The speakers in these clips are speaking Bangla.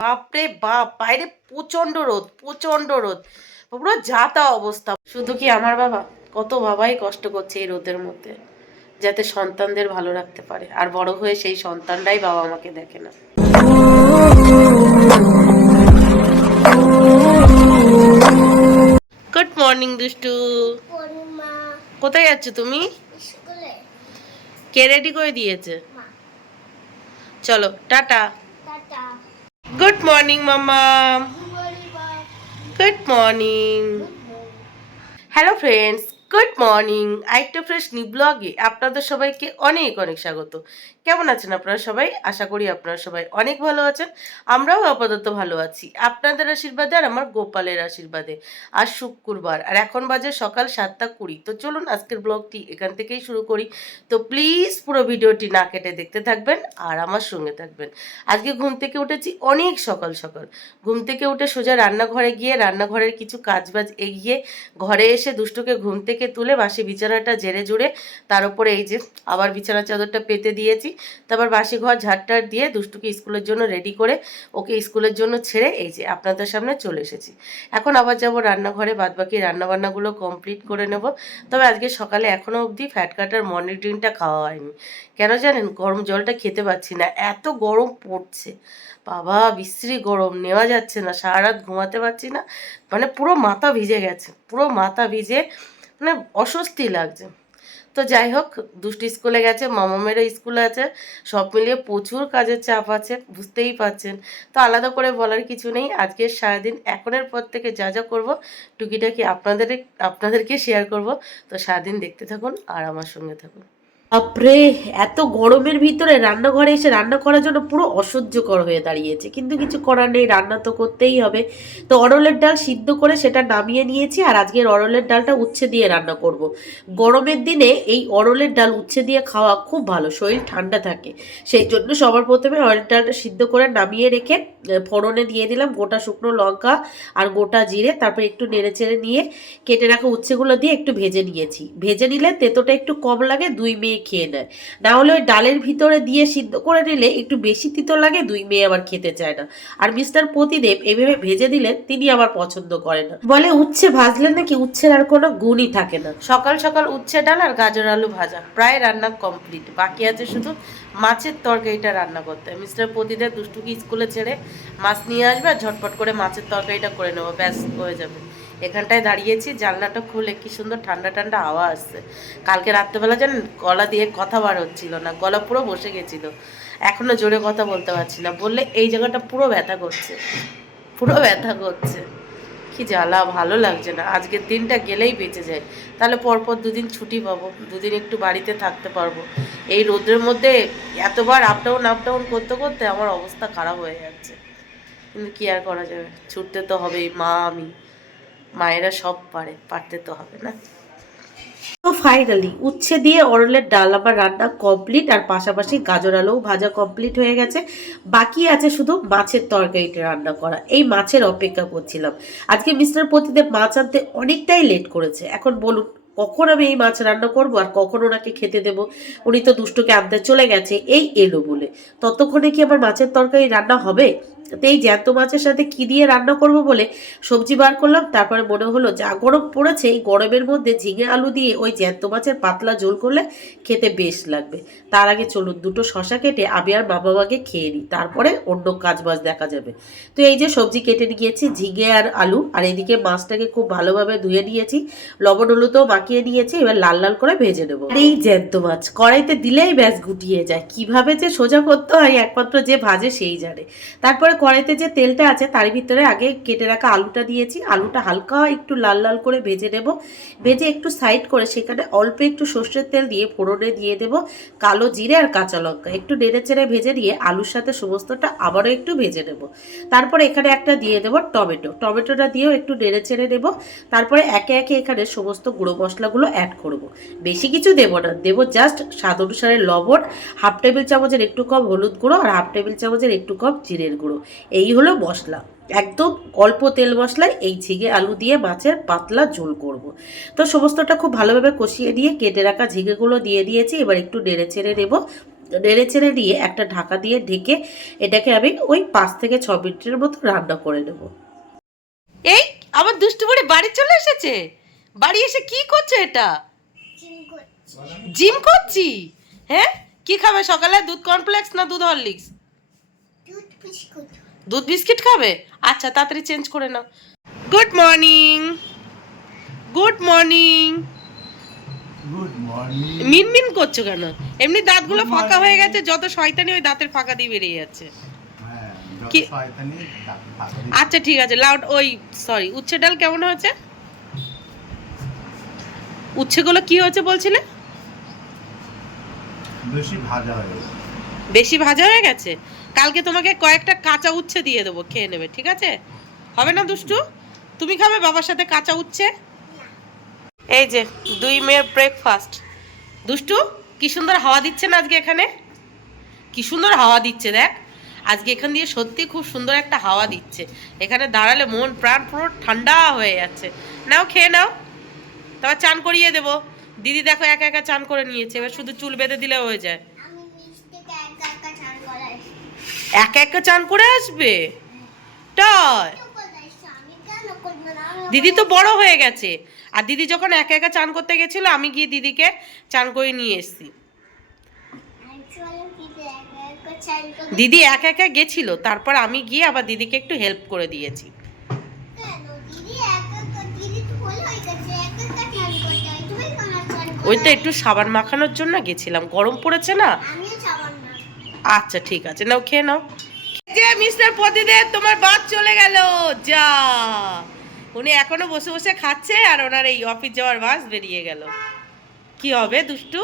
বাপরে বাপ, বাইরে প্রচন্ড রোদ, প্রচন্ড রোদ, পুরো যা তা অবস্থা। শুধু কি আমার বাবা, কত বাবাই কষ্ট করছে এই রোদের মধ্যে, যাতে সন্তানদের ভালো রাখতে পারে, আর বড় হয়ে সেই সন্তানরাই বাবা আমাকে দেখে না। গুড মর্নিং দুষ্টু, কোথায় যাচ্ছ তুমি? কে রেডি করে দিয়েছে? চলো tata. Good morning mamma. Good morning. Hello friends, good morning. আরেকটা ফ্রেশ নিউ ব্লগে আপনাদের সবাইকে অনেক অনেক স্বাগত। কেমন আছেন আপনারা সবাই? আশা করি আপনারা সবাই অনেক ভালো আছেন। আমরাও আপাতত ভালো আছি আপনাদের আশীর্বাদে আর আমার গোপালের আশীর্বাদে। আজ শুক্রবার আর এখন বাজে সকাল 7:20। তো চলুন আজকের ব্লগটি এখান থেকেই শুরু করি। তো প্লিজ পুরো ভিডিওটি না কেটে দেখতে থাকবেন আর আমার সঙ্গে থাকবেন। আজকে ঘুম থেকে উঠেছি অনেক সকাল সকাল। ঘুম থেকে উঠে সোজা রান্নাঘরে গিয়ে রান্নাঘরের কিছু কাজবাজ এগিয়ে ঘরে এসে দুষ্টুকে ঘুম থেকে তুলে বাসি বিছানাটা ঝেড়ে জুড়ে তার উপরে এই যে আবার বিছানার চাদরটা পেতে দিয়েছি। তারপর বাসি ঘর ঝাড়টার দিয়ে দুষ্টুকে স্কুলের জন্য রেডি করে ওকে স্কুলের জন্য ছেড়ে এই যে আপনাদের সামনে চলে এসেছি। এখন আবার যাব রান্নাঘরে, বাদবাকি রান্নাবান্নাগুলো কমপ্লিট করে নেব। তবে আজকে সকালে এখনও অবধি ফ্যাট কাটার মর্নিং ড্রিঙ্কটা খাওয়া হয়নি। কেন জানেন? গরম জলটা খেতে পাচ্ছি না, এত গরম পড়ছে বাবা, বিশ্রী গরম, নেওয়া যাচ্ছে না। সারা রাত ঘুমাতে পারছি না, মানে পুরো মাথা ভিজে গেছে, পুরো মাথা ভিজে মানে অস্বস্তি লাগছে। তো যাই হোক, দুষ্টু স্কুলে গেছে, মামামেরও স্কুলে আছে, সব মিলিয়ে প্রচুর কাজের চাপ আছে, বুঝতেই পারছেন। তো আলাদা করে বলার কিছু নেই। আজকে সারাদিন এখনের পর থেকে যা যা করবো টুকিটাকি আপনাদেরকে শেয়ার করব। তো সারাদিন দেখতে থাকুন আর আমার সঙ্গে থাকুন। বাপরে, এত গরমের ভিতরে রান্নাঘরে এসে রান্না করার জন্য পুরো অসহ্যকর হয়ে দাঁড়িয়েছে, কিন্তু কিছু করার নেই, রান্না তো করতেই হবে। তো অরলের ডাল সিদ্ধ করে সেটা নামিয়ে নিয়েছি, আর আজকের অরলের ডালটা উচ্ছে দিয়ে রান্না করব। গরমের দিনে এই অরলের ডাল উচ্ছে দিয়ে খাওয়া খুব ভালো, শরীর ঠান্ডা থাকে। সেই জন্য সবার প্রথমে অরলের ডালটা সিদ্ধ করে নামিয়ে রেখে ফোড়নে দিয়ে দিলাম গোটা শুকনো লঙ্কা আর গোটা জিরে। তারপর একটু নেড়ে চেড়ে নিয়ে কেটে রাখা উচ্ছেগুলো দিয়ে একটু ভেজে নিয়েছি। ভেজে নিলে তেতোটা একটু কম লাগে, দুই মেয়ে খেয়ে নেয়। না হলে ওই ডালের ভিতরে দিয়ে সিদ্ধ করে নিলে একটু বেশি তিতো লাগে, দুই মেয়ে আবার খেতে চায় না। আর মিস্টার প্রতিদেব এভাবে ভেজে দিলে তিনি আবার পছন্দ করে না, বলে উচ্ছে ভাজলে নাকি উচ্ছের আর কোনো গুণই থাকে না। সকাল সকাল উচ্ছে ডাল আর গাজর আলু ভাজা প্রায় রান্না কমপ্লিট, বাকি আছে শুধু মাছের তরকারিটা রান্না করতে। মিস্টার প্রতিদেব দুষ্টুকে স্কুলে ছেড়ে মাছ নিয়ে আসবে আর ঝটপট করে মাছের তরকারিটা করে নেবো, ব্যাস হয়ে যাবে। এখানটায় দাঁড়িয়েছি, জানলাটা খুলে কি সুন্দর ঠান্ডা ঠান্ডা হাওয়া আসছে। কালকে রাত্রেবেলা জানেন গলা দিয়ে কথা বার হচ্ছিল না, গলা পুরো বসে গেছিল, এখনো জোরে কথা বলতে পারছি না, বললে এই জায়গাটা পুরো ব্যথা করছে, পুরো ব্যথা করছে, কি জ্বালা, ভালো লাগছে না। আজকের দিনটা গেলেই বেঁচে যায়, তাহলে পরপর দুদিন ছুটি পাবো, দুদিন একটু বাড়িতে থাকতে পারবো। এই রোদের মধ্যে এতবার আপ ডাউন করতে করতে আমার অবস্থা খারাপ হয়ে যাচ্ছে, কিন্তু কি আর করা যাবে, ছুটতে তো হবেই। মা আমি, মায়েরা সব পারতে তো হবে না। তো ফাইনালি উচ্ছে দিয়ে অরলের ডাল আমার রান্না কমপ্লিট, আর পাশাপাশি গাজর আলু ভাজা কমপ্লিট হয়ে গেছে। বাকি আছে শুধু মাছের তরকারিটা রান্না করা, এই মাছের অপেক্ষা করছিলাম। আজকে মিস্টার প্রতিদেব মাছ আনতে অনেকটাই লেট করেছে। এখন বলুন কখন আমি এই মাছ রান্না করবো আর কখন ওনাকে খেতে দেবো? উনি তো দুষ্টুকে আনতে চলে গেছে, এই এলো বলে। ততক্ষণে কি আমার মাছের তরকারি রান্না হবে? তো এই জ্যান্ত মাছের সাথে কি দিয়ে রান্না করব বলে সবজি বার করলাম। তারপরে মনে হলো যা গরম পড়েছে, এই গরমের মধ্যে ঝিঙে আলু দিয়ে ওই জ্যান্ত মাছের পাতলা ঝোল করলে খেতে বেশ লাগবে। তার আগে চলুন দুটো শশা কেটে আমি আর বাবা মাকে খেয়ে নিই, তারপরে অন্য কাজ বাজ দেখা যাবে। তো এই যে সবজি কেটে নিয়েছি, ঝিঙে আর আলু, আর এদিকে মাছটাকে খুব ভালোভাবে ধুয়ে নিয়েছি, লবণ হলুদও মাখিয়ে নিয়েছি। এবার লাল লাল করে ভেজে নেবো। এই জ্যান্ত মাছ কড়াইতে দিলেই ব্যাস গুটিয়ে যায়, কিভাবে যে সোজা করতে হয় একমাত্র যে ভাজে সেই জানে। তারপরে কড়াইতে যে তেলটা আছে তার ভিতরে আগে কেটে রাখা আলুটা দিয়েছি, আলুটা হালকা একটু লাল লাল করে ভেজে নেব। ভেজে একটু সাইড করে সেখানে অল্প একটু সর্ষের তেল দিয়ে ফোড়নে দিয়ে দেব কালো জিরে আর কাঁচা লঙ্কা, একটু নেড়ে চেড়ে ভেজে নিয়ে আলুর সাথে সমস্তটা আবারও একটু ভেজে নেব। তারপরে এখানে একটা দিয়ে দেবো টমেটোটা দিয়েও একটু নেড়ে চেড়ে নেব। তারপরে একে একে এখানে সমস্ত গুঁড়ো মশলাগুলো অ্যাড করব। বেশি কিছু দেবো না, দেবো জাস্ট স্বাদ অনুসারে লবণ, হাফ টেবিল চামচের একটু কম হলুদ গুঁড়ো আর হাফ টেবিল চামচের একটু কম জিরের গুঁড়ো। এই হলো মশলা, একদম অল্প তেল মশলায় এই ঝিঙে আলু দিয়ে মাছের পাতলা ঝোল করব। তো সমস্তটা খুব ভালোভাবে কষিয়ে নিয়ে কেটে রাখা ঝিঙেগুলো দিয়ে দিয়েছি। এবার একটু নেড়ে চেড়ে নেব। নেড়ে চেড়ে দিয়ে একটা ঢাকা দিয়ে ঢেকে এটাকে আমি ওই 5 থেকে 6 মিনিটের মতো রান্না করে নেব। এই আমার দুষ্টু বুড়ি বাড়ি চলে এসেছে। বাড়ি এসে কি করছে এটা? জিম করছি। হ্যাঁ, কি খাবে সকালে? দুধ কর্নফ্লেক্স না দুধ হরলিক্স? দুধ বিস্কিট খাবে। আচ্ছা, তাড়াতাড়ি চেঞ্জ করে নাও। Good morning. Good morning. Good morning. মিনমিন করছো কেন? এমনি দাঁতগুলো ফাঁকা হয়ে গেছে, যত শয়তানি ওই দাঁতের ফাঁকা দিয়ে বেরিয়ে যাচ্ছে। হ্যাঁ, কি? যত শয়তানি দাঁত ফাঁকা দিয়ে। আচ্ছা ঠিক আছে, লাউড ওই সরি, উচ্ছে ডাল কেমন হয়েছে? উচ্ছেগুলো কি হয়েছে বলছিলে? বেশি ভাজা হয়ে গেছে। বেশি ভাজা হয়ে গেছে। কালকে তোমাকে কয়েকটা কাঁচা উচ্ছে দিয়ে দেবো, খেয়ে নেবে, ঠিক আছে? হবে না দুষ্টু? তুমি খাবে বাবার সাথে কাঁচা উচ্ছে? এই যে 2 মেয়ের ব্রেকফাস্ট। দুষ্টু, কি সুন্দর হাওয়া দিচ্ছে না আজকে এখানে? কি সুন্দর হাওয়া দিচ্ছে দেখ। আজকে এখান দিয়ে সত্যি খুব সুন্দর একটা হাওয়া দিচ্ছে। এখানে দাঁড়ালে মন প্রাণ পুরো ঠান্ডা হয়ে যাচ্ছে। নাও খেয়ে নাও, তারপর চান করিয়ে দেবো। দিদি দেখো একা একা চান করে নিয়েছে, এবার শুধু চুল বেঁধে দিলেও হয়ে যায়। একা একা চান করে আসবে? তাই? দিদি তো বড় হয়ে গেছে। আর দিদি যখন একা একা চান করতে গেছিল, আমি গিয়ে দিদিকে চান করে নিয়ে এসেছি। দিদি একা একা গেছিল, তারপর আমি গিয়ে আবার দিদিকে একটু হেল্প করে দিয়েছি। ওই তো একটু সাবান মাখানোর জন্য গেছিলাম, গরম পড়েছে না। আচ্ছা ঠিক আছে, নাও খেয়ে নাও। যে মিস্টার প্রতিদেব, তোমার বাস চলে গেল। যা, উনি এখনো বসে বসে খাচ্ছে আর ওনার এই অফিস যাওয়ার বাস বেরিয়ে গেল। কি হবে দুষ্টু?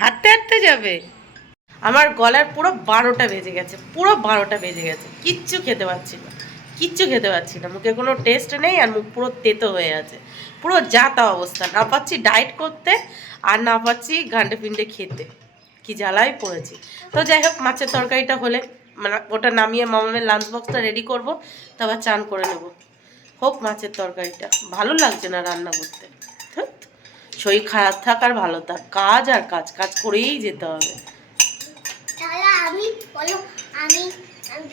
হাঁটতে হাঁটতে যাবে? আমার গলার পুরো 12টা বেজে গেছে, পুরো 12টা বেজে গেছে। কিচ্ছু খেতে পারছি না, কিচ্ছু খেতে পারছি না। মুখে কোনো টেস্ট নেই আর মুখ পুরো তেতো হয়ে আছে, পুরো যা তা অবস্থা। না পাচ্ছি ডায়েট করতে আর না পাচ্ছি ঘান্টে পিন্টে খেতে। কি জ্বালায় পড়েছি। তো যাই হোক, মাছের তরকারিটা হলে মানে ওটা নামিয়ে মামামের লাঞ্চ বক্সটা রেডি করবো, তারপর চান করে নেব। হোক মাছের তরকারিটা, ভালো লাগছে না রান্না করতে। শরীর খারাপ থাক আর ভালো থাক, কাজ আর কাজ, কাজ করেই যেতে হবে। আমি বলো, আমি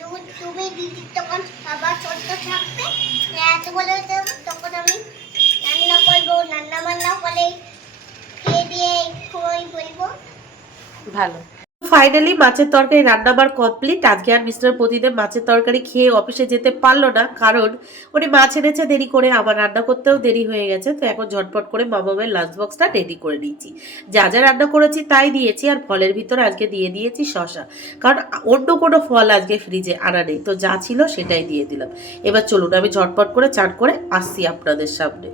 যখন তুমি দিদি তখন বাবা ছোট থাকবে, এত বলে তখন আমি রান্না করবো, রান্না বান্না করে খেয়ে দিয়ে খুবই বলবো ভালো। ফাইনালি মাছের তরকারি রান্নাবার কমপ্লিট। আজকে আর মিস্টার প্রতিদেব মাছের তরকারি খেয়ে অফিসে যেতে পারলো না, কারণ উনি মাছ এনেছে দেরি করে, আবার রান্না করতেও দেরি হয়ে গেছে। তো এখন ঝটপট করে মামামের লাঞ্চ বক্সটা রেডি করে নিয়েছি। যা যা রান্না করেছি তাই দিয়েছি, আর ফলের ভিতরে আজকে দিয়ে দিয়েছি শশা, কারণ অন্য কোনো ফল আজকে ফ্রিজে আনা নেই। তো যা ছিল সেটাই দিয়ে দিলাম। এবার চলুন আমি ঝটপট করে চান করে আসছি আপনাদের সামনে।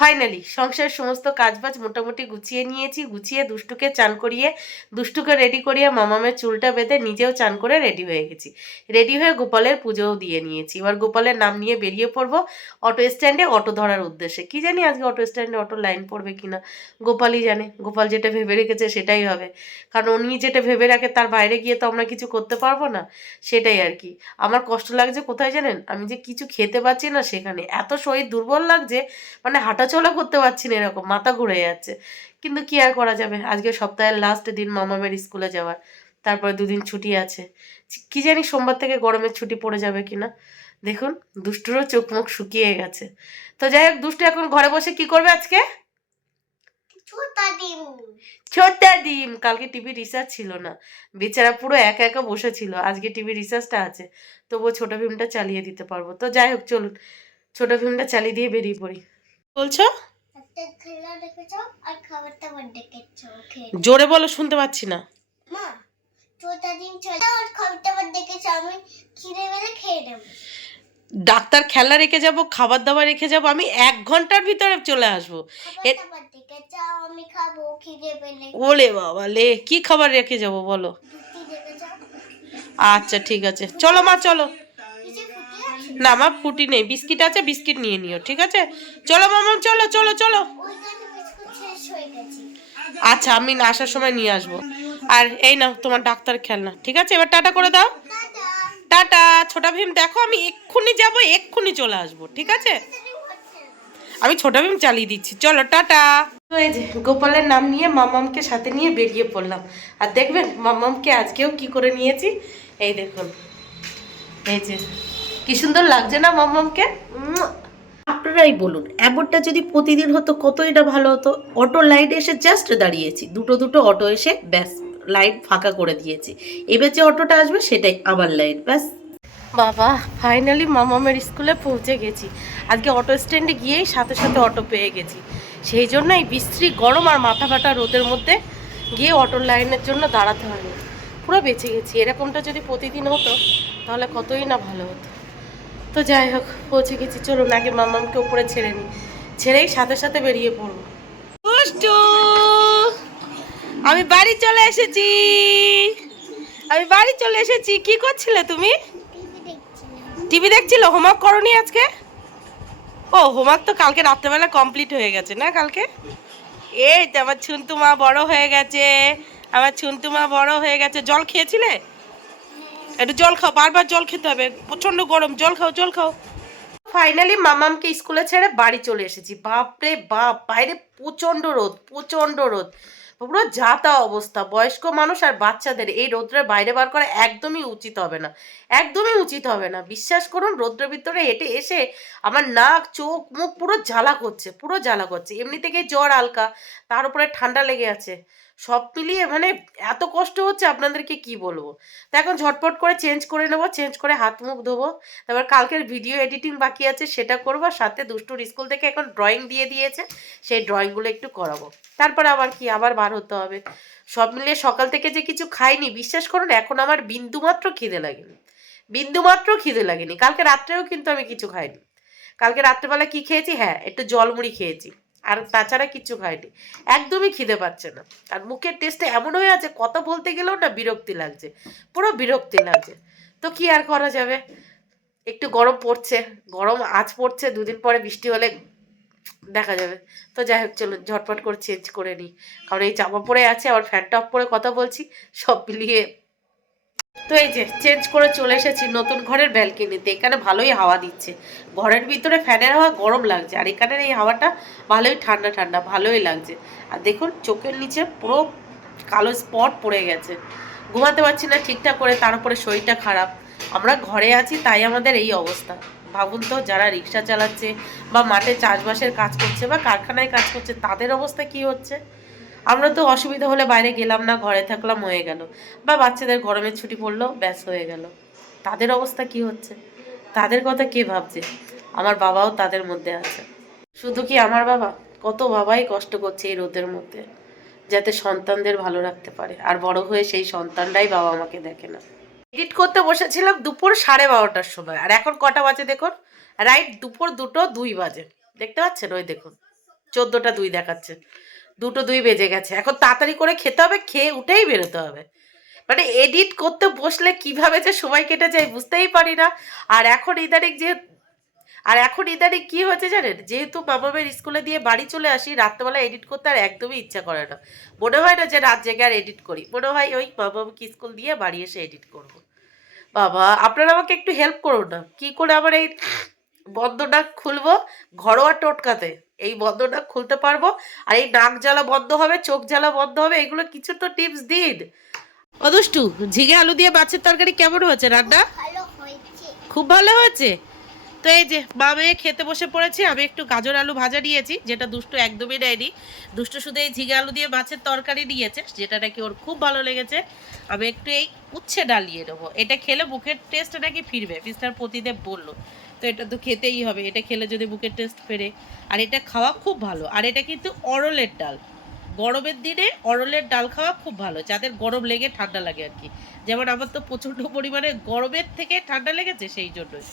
ফাইনালি সংসারের সমস্ত কাজবাজ মোটামুটি গুছিয়ে নিয়েছি। গুছিয়ে দুষ্টুকে চান করিয়ে, দুষ্টুকে রেডি করিয়ে মামামের চুলটা বেঁধে নিজেও চান করে রেডি হয়ে গেছি। রেডি হয়ে গোপালের পুজোও দিয়ে নিয়েছি। এবার গোপালের নাম নিয়ে বেরিয়ে পড়বো অটো স্ট্যান্ডে অটো ধরার উদ্দেশ্যে। কি জানি আজকে অটো স্ট্যান্ডে অটো লাইন পড়বে কিনা, গোপালই জানে। গোপাল যেটা ভেবে রেখেছে সেটাই হবে, কারণ উনি যেটা ভেবে রাখে তার বাইরে গিয়ে তো আমরা কিছু করতে পারবো না। সেটাই আর কি। আমার কষ্ট লাগছে কোথায় জানেন? আমি যে কিছু খেতে পাচ্ছি না সেখানে। এত শরীর দুর্বল লাগছে, মানে হাঁটাচলা করতে পারছি না, এরকম মাথা ঘুরে যাচ্ছে। কিন্তু কি আর করা যাবে, আজকে সপ্তাহের লাস্ট দিন মামামের স্কুলে যাওয়ার, তারপরে 2 দিন ছুটি আছে। কি জানি সোমবার থেকে গরমের ছুটি পড়ে যাবে কিনা। দেখুন দুষ্টুরও চোখ মুখ শুকিয়ে গেছে। তো যাই হোক, দুষ্টু এখন ঘরে বসে কি করবে আজকে? ছোটা ডিম। কালকে টিভি রিচার্জ ছিল না, বেচারা পুরো একা একা বসেছিল। আজকে টিভি রিচার্জটা আছে, তবুও ছোট ভীমটা চালিয়ে দিতে পারবো। তো যাই হোক চলুন ছোট ভীমটা চালিয়ে দিয়ে বেরিয়ে পড়ি। বলছো জোরে বলো, শুনতে পাচ্ছি না। ডাক্তার খেলা রেখে যাব, খাবার দাবার রেখে যাব, আমি 1 ঘন্টার ভিতরে চলে আসবো। ওলে বাবা লে, কি খাবার রেখে যাব বলো? আচ্ছা ঠিক আছে, চলো মা চলো। না মা ফুটি নেই, বিস্কিট আছে, বিস্কিট নিয়ে নিও, ঠিক আছে? চলো মামা, চলো চলো চলো। আচ্ছা আমি আসার সময় নিয়ে আসবো। আর এই নাও তোমার ডাক্তার খেলনা, ঠিক আছে? এবার টাটা করে দাও। টাটা ছোটা ভীম, দেখো আমি এক্ষুনি যাব, এক্ষুনি চলে আসবো, ঠিক আছে? আমি ছোটা ভীম চালিয়ে দিচ্ছি, চলো টাটা। তো এই যে গোপালের নাম নিয়ে মামামকে সাথে নিয়ে বেরিয়ে পড়লাম। আর দেখবেন মামামকে আজকেও কি করে নিয়েছি, এই দেখুন, এই যে কি সুন্দর লাগছে না মামামকে। আপনারাই বলুন, এমনটা যদি প্রতিদিন হতো কতই না ভালো হতো। অটো লাইন এসে জাস্ট দাঁড়িয়েছি, দুটো দুটো অটো এসে ব্যাস লাইন ফাঁকা করে দিয়েছি। এবার যে অটোটা আসবে সেটাই আমার লাইন, ব্যাস। বাবা ফাইনালি মামামের স্কুলে পৌঁছে গেছি। আজকে অটো স্ট্যান্ডে গিয়েই সাথে সাথে অটো পেয়ে গেছি। সেই জন্য এই বিশ্রী গরম আর মাথা ফাটা রোদের মধ্যে গিয়ে অটোর লাইনের জন্য দাঁড়াতে হয়নি, পুরো বেঁচে গেছি। এরকমটা যদি প্রতিদিন হতো তাহলে কতই না ভালো হতো। তো যাই হোক পৌঁছে গেছি, চলুন আগে মামামকে উপরে ছেড়ে নিই, ছেড়েই সাথে সাথে বেরিয়ে পড়বো। আমি বাড়ি চলে এসেছি, আমি বাড়ি চলে এসেছি। কি করছিলে তুমি? টিভি দেখছিল? হোমওয়ার্ক করনি আজকে? ও হোমওয়ার্ক তো কালকে রাত্রেবেলা কমপ্লিট হয়ে গেছে না কালকে। এই তো আমার ছুন্তু মা বড় হয়ে গেছে, আমার ছুন্তু মা বড় হয়ে গেছে। জল খেয়েছিলে? একটু জল খাও, বারবার জল খেতে হবে, প্রচন্ড গরম, জল খাও জল খাও। ফাইনালি মামামকে স্কুলে ছেড়ে বাড়ি চলে এসেছি। বাপরে বাপ, বাইরে প্রচন্ড রোদ, প্রচন্ড রোদ, পুরো যাতা অবস্থা। বয়স্ক মানুষ আর বাচ্চাদের এই রোদ্রের বাইরে বার করা একদমই উচিত হবে না, একদমই উচিত হবে না। বিশ্বাস করুন, রোদ্রের ভিতরে হেঁটে এসে আমার নাক চোখ মুখ পুরো জ্বালা করছে, পুরো জ্বালা করছে। এমনি থেকেই জ্বর হালকা, তার উপরে ঠান্ডা লেগে আছে, সব মিলিয়ে মানে এত কষ্ট হচ্ছে আপনাদেরকে কি বলবো। তো এখন ঝটপট করে চেঞ্জ করে নেবো, চেঞ্জ করে হাত মুখ ধোবো, তারপর কালকের ভিডিও এডিটিং বাকি আছে সেটা করবো। সাথে দুষ্টুর স্কুল থেকে এখন ড্রয়িং দিয়ে দিয়েছে, সেই ড্রয়িংগুলো একটু করাবো। তারপর আবার কি, আবার বার হতে হবে। সব মিলিয়ে সকাল থেকে যে কিছু খাইনি, বিশ্বাস করুন এখন আমার বিন্দুমাত্র খিদে লাগেনি, বিন্দুমাত্র খিদে লাগেনি। কালকে রাত্রেও কিন্তু আমি কিছু খাইনি। কালকে রাত্রেবেলা কি খেয়েছি, হ্যাঁ একটু জলমুড়ি খেয়েছি, আর তাছাড়া কিচ্ছু খাইনি। একদমই খিদে পাচ্ছে না। আর মুখের টেস্টে এমন হয়ে আছে, কথা বলতে গেলেও না বিরক্তি লাগছে, পুরো বিরক্তি লাগছে। তো কি আর করা যাবে, একটু গরম পড়ছে, গরম আজ পড়ছে, দুদিন পরে বৃষ্টি হলে দেখা যাবে। তো যাই হোক চলুন ঝটপট করে চেঞ্জ করে নিই, কারণ এই জামা পরে আছে আবার ফ্যানটা অফ করে কথা বলছি, সব মিলিয়ে। তো এই যে চেঞ্জ করে চলে এসেছি নতুন ঘরের ব্যালকনিতে। এখানে ভালোই হাওয়া দিচ্ছে, ঘরের ভিতরে ফ্যানের হাওয়া গরম লাগছে, আর এখানের এই হাওয়াটা ভালোই ঠান্ডা ঠান্ডা, ভালোই লাগছে। আর দেখুন চোখের নিচে পুরো কালো স্পট পড়ে গেছে, ঘুমাতে পারছি না ঠিকঠাক করে, তার উপরে শরীরটা খারাপ। আমরা ঘরে আছি তাই আমাদের এই অবস্থা। ভাবুন তো যারা রিক্সা চালাচ্ছে বা মাঠে চাষবাসের কাজ করছে বা কারখানায় কাজ করছে, তাদের অবস্থা কি হচ্ছে। আমরা তো অসুবিধা হলে বাইরে গেলাম না, ঘরে থাকলাম, হয়ে গেল। বা বাচ্চাদের গরমের ছুটি পড়লো, ব্যাস হয়ে গেল। তাদের অবস্থা কি হচ্ছে, তাদের কথা কে ভাবছে। আমার বাবাও তাদের মধ্যে আছে। শুধু কি আমার বাবা, কত বাবাই কষ্ট করছে এই রোদের মধ্যে, যাতে সন্তানদের ভালো রাখতে পারে। আর বড় হয়ে সেই সন্তানরাই বাবা আমাকে দেখে না। এডিট করতে বসেছিলাম দুপুর 12:30টার সময়, আর এখন কটা বাজে দেখুন, রাইট দুপুর 2:02 বাজে। দেখতে পাচ্ছেন, ওই দেখুন 14টা 2 দেখাচ্ছে, 2:02 বেজে গেছে। এখন তাড়াতাড়ি করে খেতে হবে, খেয়ে উঠেই বেরোতে হবে। মানে এডিট করতে বসলে কিভাবে যে সময় কেটে যায় বুঝতেই পারি না। আর এখন ইদানিং কি হয়েছে জানেন, যেহেতু মামামের স্কুলে দিয়ে বাড়ি চলে আসি, রাত্রেবেলা এডিট করতে আর একদমই ইচ্ছা করে না। মনে হয় না যে রাত জেগে আর এডিট করি, মনে হয় ওই মামামকে স্কুল দিয়ে বাড়ি এসে এডিট করব। বাবা আপনারা আমাকে একটু হেল্প করুন না, কি করে আমার এই বন্ধটা খুলবো ঘরোয়া টোটকাতে, এই বন্ধটা খুলতে পারবো, আর এই নাক জ্বালা বন্ধ হবে, চোখ জ্বালা বন্ধ হবে, এগুলো কিছু তো টিপস দিন। ও দুষ্টু, ঝিঙে আলু দিয়ে মাছের তরকারি কেমন হয়েছে রান্না? খুব ভালো হয়েছে। তো এই যে মা মেয়ে খেতে বসে পড়েছি। আমি একটু গাজর আলু ভাজা নিয়েছি, যেটা দুষ্টু একদমই নেয়নি। দুষ্টু শুধু এই ঝিঙে আলু দিয়ে মাছের তরকারি নিয়েছে, যেটা নাকি ওর খুব ভালো লেগেছে। আমি একটু এই উচ্ছে ডাল নিয়ে নেবো, এটা খেলে বুকের টেস্ট নাকি ফিরবে, মিস্টার প্রতিদেব বললো। তো এটা তো খেতেই হবে, এটা খেলে যদি বুকের টেস্ট ফেরে। আর এটা খাওয়া খুব ভালো, আর এটা কিন্তু অরলের ডাল। গরমের দিনে অরলের ডাল খাওয়া খুব ভালো, যাদের গরম লেগে ঠান্ডা লাগে আর কি। যেমন আমার তো প্রচণ্ড পরিমাণে গরমের থেকে ঠান্ডা লেগেছে, সেই জন্যই।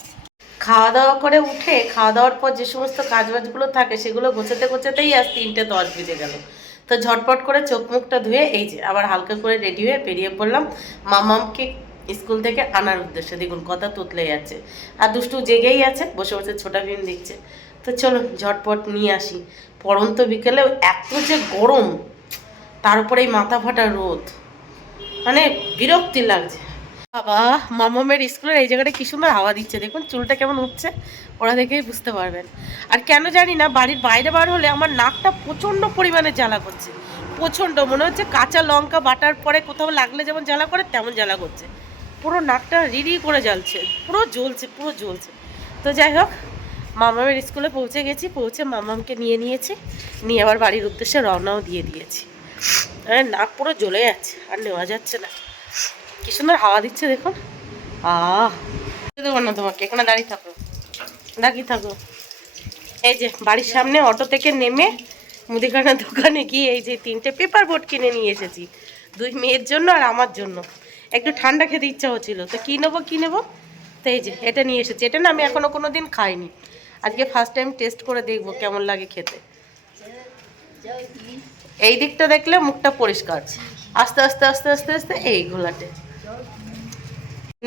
খাওয়া দাওয়া করে উঠে, খাওয়া দাওয়ার পর যে সমস্ত কাজবাজগুলো থাকে সেগুলো গোছাতে গোছাতেই আজ 3:10 বেজে গেল। তো ঝটপট করে চোখ মুখটা ধুয়ে এই যে আবার হালকা করে রেডি হয়ে বেরিয়ে পড়লাম মামামকে স্কুল থেকে আনার উদ্দেশ্যে। দেখুন কথা তুতলে যাচ্ছে, আর দুষ্টু জেগেই আছে, বসে বসে ছোটা ভীম দিচ্ছে। তো চলো ঝটপট নিয়ে আসি। পড়ন্ত বিকেলে এত যে গরম, তার উপরে এই মাথা ফাটা রোদ, মানে বিরক্তি লাগছে। বাবা, মামামের স্কুলের এই জায়গাটা কি সুন্দর হাওয়া দিচ্ছে, দেখুন চুলটা কেমন উঠছে, ওরা দেখেই বুঝতে পারবেন। আর কেন জানি না বাড়ির বাইরে বার হলে আমার নাকটা প্রচণ্ড পরিমাণে জ্বালা করছে, প্রচণ্ড, মনে হচ্ছে কাঁচা লঙ্কা বাটার পরে কোথাও লাগলে যেমন জ্বালা করে তেমন জ্বালা করছে, পুরো নাকটা রিরি করে জ্বলছে, পুরো জ্বলছে, পুরো জ্বলছে। তো যাই হোক, মামামের স্কুলে পৌঁছে গেছি, পৌঁছে মামামকে নিয়ে নিয়েছি, নিয়ে আবার বাড়ির উদ্দেশ্যে রওনাও দিয়ে দিয়েছি। নাক পুরো জ্বলে যাচ্ছে, আর নেওয়া যাচ্ছে না। কি সুন্দর হাওয়া দিচ্ছে দেখুন। দেবো না তোমাকে, এখানে দাঁড়িয়ে থাকো, দাঁড়িয়ে থাকো। এই যে বাড়ির সামনে অটো থেকে নেমে মুদিখানা দোকানে গিয়ে এই যে 3টে পেপার বোট কিনে নিয়ে এসেছি, 2 মেয়ের জন্য আর আমার জন্য। একটু ঠান্ডা খেতে ইচ্ছা হচ্ছিল, তো কী নেবো। তো এই যে এটা নিয়ে এসেছি, এটা না আমি এখনো কোনো দিন খাইনি, আজকে ফার্স্ট টাইম টেস্ট করে দেখবো কেমন লাগে খেতে। এই দিকটা দেখলে মুখটা পরিষ্কার, আস্তে আস্তে আস্তে আস্তে আস্তে এই ঘোলাটে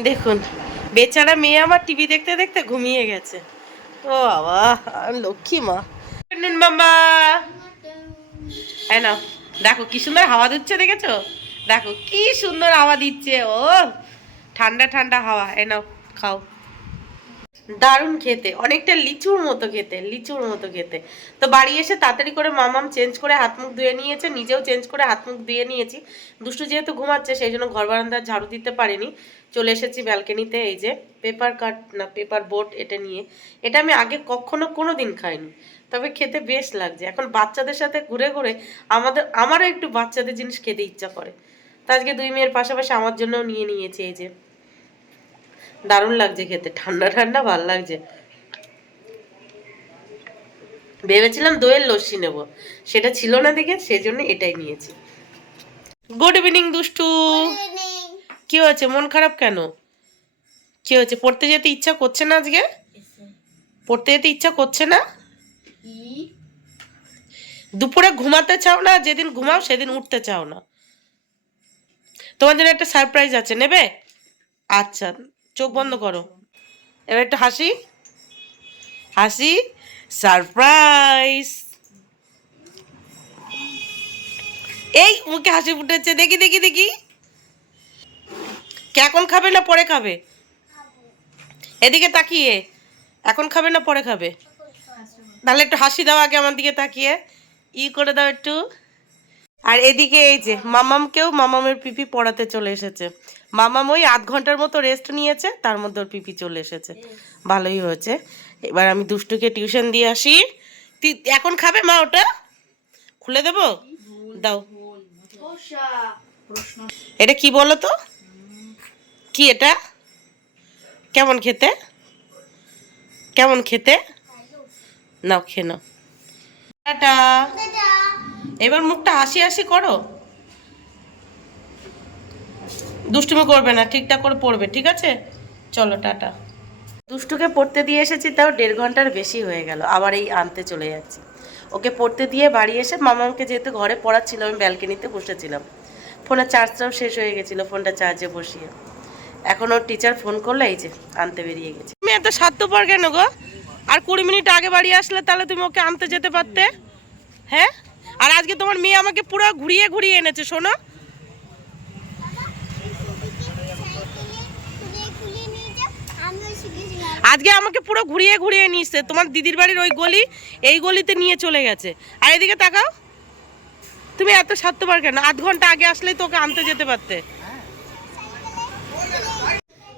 দেখুন। বেচারা মেয়ে আমার টিভি দেখতে দেখতে ঘুমিয়ে গেছে। ও বাবা, লক্ষ্মী মা। মামা, হ্যাঁ না, দেখো কি সুন্দর হাওয়া দিচ্ছে, দেখেছো? দেখো কি সুন্দর হাওয়া দিচ্ছে, ও ঠান্ডা ঠান্ডা হাওয়া। নাও খাও। দারুণ খেতে, অনেকটা লিচুর মতো খেতে, লিচুর মতো খেতে। তো বাড়ি এসে তাড়াতাড়ি করে মামাম চেঞ্জ করে হাত মুখ ধুয়ে নিয়েছে, নিজেও চেঞ্জ করে হাত মুখ ধুয়ে নিয়েছি। দুষ্টু যেহেতু ঘুমাচ্ছে সেই জন্য ঘর বারান্দা ঝাড়ু দিতে পারিনি, চলে এসেছি ব্যালকনিতে। এই যে পেপার কাট না পেপার বোট, এটা নিয়ে, এটা আমি আগে কখনো কোনো দিন খাইনি, তবে খেতে বেশ লাগছে। এখন বাচ্চাদের সাথে ঘুরে ঘুরে আমারও একটু বাচ্চাদের জিনিস খেতে ইচ্ছা করে, তো আজকে 2 মেয়ের পাশাপাশি আমার জন্যও নিয়ে নিয়েছি। এই যে দারুণ লাগছে খেতে, ঠান্ডা ঠান্ডা ভাল লাগছে। ভেবেছিলাম দইয়ের লস্যি নেব, সেটা ছিল না দেখে সেজন্য এটাই নিয়েছি। গুড ইভিনিং দুষ্টু। কি হয়েছে, মন খারাপ কেন? কি হয়েছে, পড়তে যেতে ইচ্ছা করছে না আজকে? পড়তে যেতে ইচ্ছা করছে না? দুপুরে ঘুমাতে চাও না, যেদিন ঘুমাও সেদিন উঠতে চাও না। তোমার জন্য একটা সারপ্রাইজ আছে, নেবে? আচ্ছা, চোখ বন্ধ করো, এবার একটা হাসি, হাসি, সারপ্রাইজ। এই মুখে হাসি ফুটেছে, দেখি দেখি দেখি। এখন খাবে না পরে খাবে? এদিকে তাকিয়ে, এখন খাবে না পরে খাবে? তাহলে একটু হাসি দাও আগে আমার দিকে তাকিয়ে, করে দাও একটু। আর এদিকে এই যে মামামকেও মামামের পিপি পড়াতে চলে এসেছে। মামাম ওই 8 ঘন্টার মতো রেস্ট নিয়েছে, তার মধ্যে ওর পিপি চলে এসেছে, ভালোই হয়েছে। এবার আমি দুষ্টুকে টিউশন দিয়ে আসি। তুই এখন খাবে মা? ওটা খুলে দেবো, দাও। এটা কি বলো তো, কি এটা? কেমন খেতে, কেমন খেতে? নাও খেয়ে নাও। টাটা। এবার মুখটা হাসি হাসি করো, দুষ্টুমি করবে না, ঠিকঠাক করে পড়বে, ঠিক আছে? চলো টাটা। দুষ্টুকে পড়তে দিয়ে এসেছি, তাও 1.5 ঘন্টার বেশি হয়ে গেল, আবার এই আনতে চলে যাচ্ছি। ওকে পড়তে দিয়ে বাড়ি এসে মামাকে যেহেতু ঘরে পড়াচ্ছিল, আমি ব্যালকনিতে বসেছিলাম, ফোনের চার্জটাও শেষ হয়ে গেছিলো, ফোনটা চার্জে বসিয়ে। এখন ওর টিচার ফোন করলে এই যে আনতে বেরিয়ে গেছে। তুমি এত স্বার্থপর কেন গো? আর 20 মিনিট আগে বাড়ি আসলে তাহলে তুমি ওকে আনতে যেতে পারতে, হ্যাঁ? আর আজকে তোমার মেয়ে আমাকে পুরো ঘুরিয়ে ঘুরিয়ে এনেছে, শোনো। আজকে আমাকে পুরো ঘুরিয়ে ঘুরিয়ে নিয়েছে, তোমার দিদির বাড়ির ওই গলি, এই গলিতে নিয়ে চলে গেছে। আর এদিকে তাকাও, তুমি এত স্বার্থপর কেন? 8 ঘন্টা আগে আসলেই তোকে আনতে যেতে পারতে।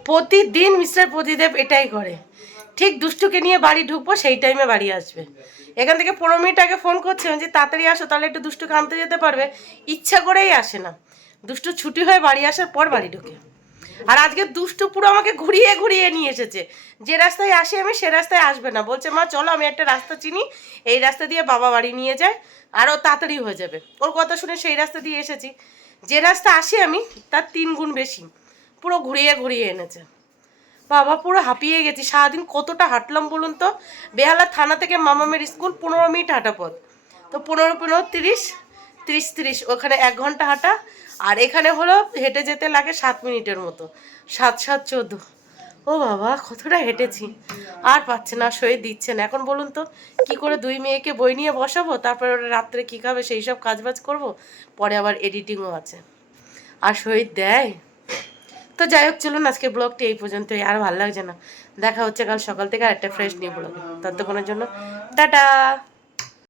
প্রতিদিন মিস্টার প্রদীপ এটাই করে, ঠিক দুষ্টুকে নিয়ে বাড়ি ঢুকবো সেই টাইমে বাড়ি আসবে। এখান থেকে 15 মিনিট আগে ফোন করছে যে তাড়াতাড়ি আসো, তাহলে একটু দুষ্টুকে আনতে যেতে পারবে, ইচ্ছা করেই আসে না। দুষ্টু ছুটি হয়ে বাড়ি আসার পর বাড়ি ঢুকে। আর আজকে দুষ্টু পুরো আমাকে ঘুরিয়ে ঘুরিয়ে নিয়ে এসেছে, যে রাস্তায় আসি আমি সে রাস্তায় আসবে না, বলছে মা চলো আমি একটা রাস্তা চিনি, এই রাস্তা দিয়ে বাবা বাড়ি নিয়ে যায়, আরও তাড়াতাড়ি হয়ে যাবে। ওর কথা শুনে সেই রাস্তা দিয়ে এসেছি, যে রাস্তা আসি আমি তার 3 গুণ বেশি, পুরো ঘুরিয়ে ঘুরিয়ে এনেছে। বাবা পুরো হাঁপিয়ে গেছি, সারাদিন কতটা হাঁটলাম বলুন তো। বেহালা থানা থেকে মামামের স্কুল 15 মিনিট হাঁটা পথ, তো 15 30 30 30, ওখানে 1 ঘন্টা হাঁটা, আর এখানে হলো হেঁটে যেতে লাগে 7 মিনিটের মতো, 7 7 14। ও বাবা কতটা হেঁটেছি, আর পাচ্ছে না, শরীর দিচ্ছে না। এখন বলুন তো কি করে 2 মেয়েকে বই নিয়ে বসাবো, তারপরে ওরা রাত্রে কী খাবে সেই সব কাজবাজ করবো, পরে আবার এডিটিংও আছে, আর শরীর দেয়। তো যাই হোক, চলুন আজকে ব্লগটি এই পর্যন্তই। আর ভালো লাগছে না, দেখা হচ্ছে কাল সকাল থেকে আর একটা ফ্রেশ নিউ ব্লগে। ততক্ষণের জন্য টাটা।